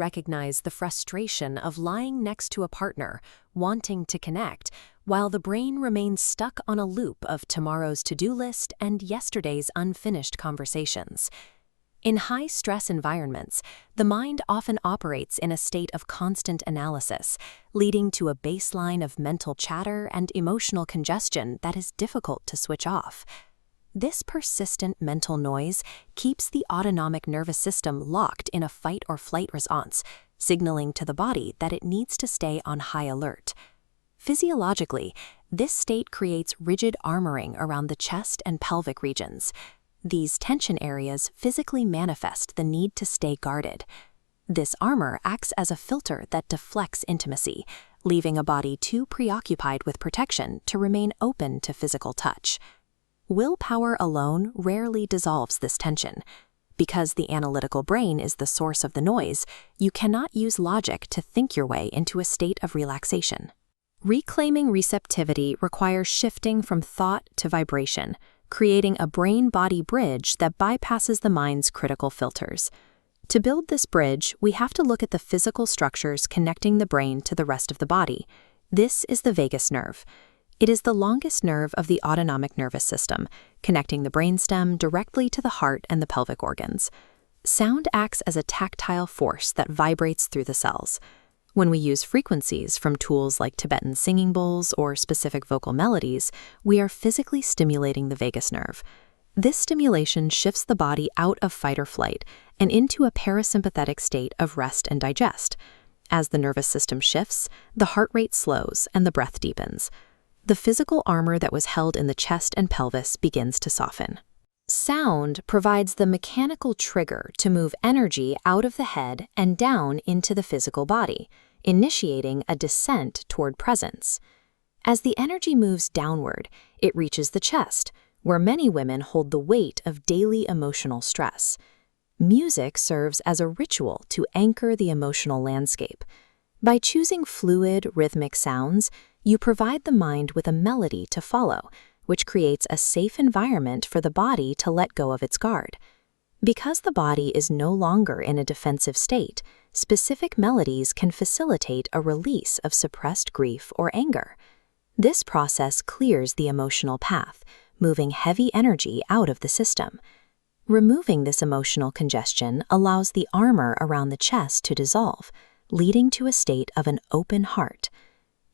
recognize the frustration of lying next to a partner, wanting to connect, while the brain remains stuck on a loop of tomorrow's to-do list and yesterday's unfinished conversations. In high-stress environments, the mind often operates in a state of constant analysis, leading to a baseline of mental chatter and emotional congestion that is difficult to switch off. This persistent mental noise keeps the autonomic nervous system locked in a fight-or-flight response, signaling to the body that it needs to stay on high alert. Physiologically, this state creates rigid armoring around the chest and pelvic regions. These tension areas physically manifest the need to stay guarded. This armor acts as a filter that deflects intimacy, leaving a body too preoccupied with protection to remain open to physical touch. Willpower alone rarely dissolves this tension. Because the analytical brain is the source of the noise, you cannot use logic to think your way into a state of relaxation. Reclaiming receptivity requires shifting from thought to vibration, creating a brain-body bridge that bypasses the mind's critical filters. To build this bridge, we have to look at the physical structures connecting the brain to the rest of the body. This is the vagus nerve. It is the longest nerve of the autonomic nervous system, connecting the brainstem directly to the heart and the pelvic organs. Sound acts as a tactile force that vibrates through the cells. When we use frequencies from tools like Tibetan singing bowls or specific vocal melodies, we are physically stimulating the vagus nerve. This stimulation shifts the body out of fight or flight and into a parasympathetic state of rest and digest. As the nervous system shifts, the heart rate slows and the breath deepens. The physical armor that was held in the chest and pelvis begins to soften. Sound provides the mechanical trigger to move energy out of the head and down into the physical body, initiating a descent toward presence. As the energy moves downward, it reaches the chest, where many women hold the weight of daily emotional stress. Music serves as a ritual to anchor the emotional landscape. By choosing fluid, rhythmic sounds, you provide the mind with a melody to follow, which creates a safe environment for the body to let go of its guard. Because the body is no longer in a defensive state, specific melodies can facilitate a release of suppressed grief or anger. This process clears the emotional path, moving heavy energy out of the system. Removing this emotional congestion allows the armor around the chest to dissolve, leading to a state of an open heart.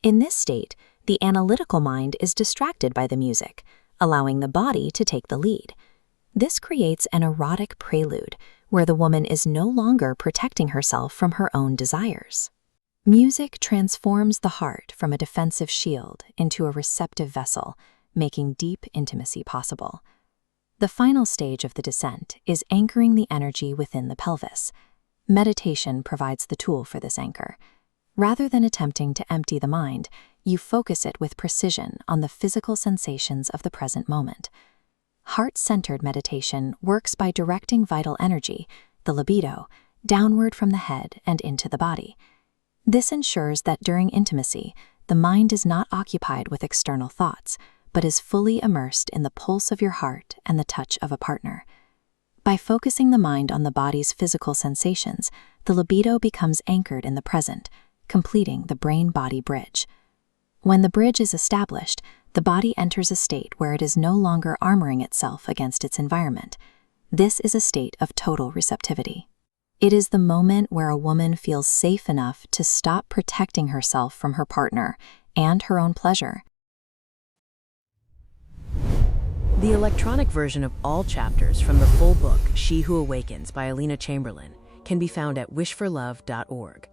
In this state, the analytical mind is distracted by the music, allowing the body to take the lead. This creates an erotic prelude, where the woman is no longer protecting herself from her own desires. Music transforms the heart from a defensive shield into a receptive vessel, making deep intimacy possible. The final stage of the descent is anchoring the energy within the pelvis. Meditation provides the tool for this anchor. Rather than attempting to empty the mind, you focus it with precision on the physical sensations of the present moment. Heart-centered meditation works by directing vital energy, the libido, downward from the head and into the body. This ensures that during intimacy, the mind is not occupied with external thoughts, but is fully immersed in the pulse of your heart and the touch of a partner. By focusing the mind on the body's physical sensations, the libido becomes anchored in the present, completing the brain-body bridge. When the bridge is established, the body enters a state where it is no longer armoring itself against its environment. This is a state of total receptivity. It is the moment where a woman feels safe enough to stop protecting herself from her partner and her own pleasure. The electronic version of all chapters from the full book, She Who Awakens by Alina Chamberlain, can be found at wishforlove.org.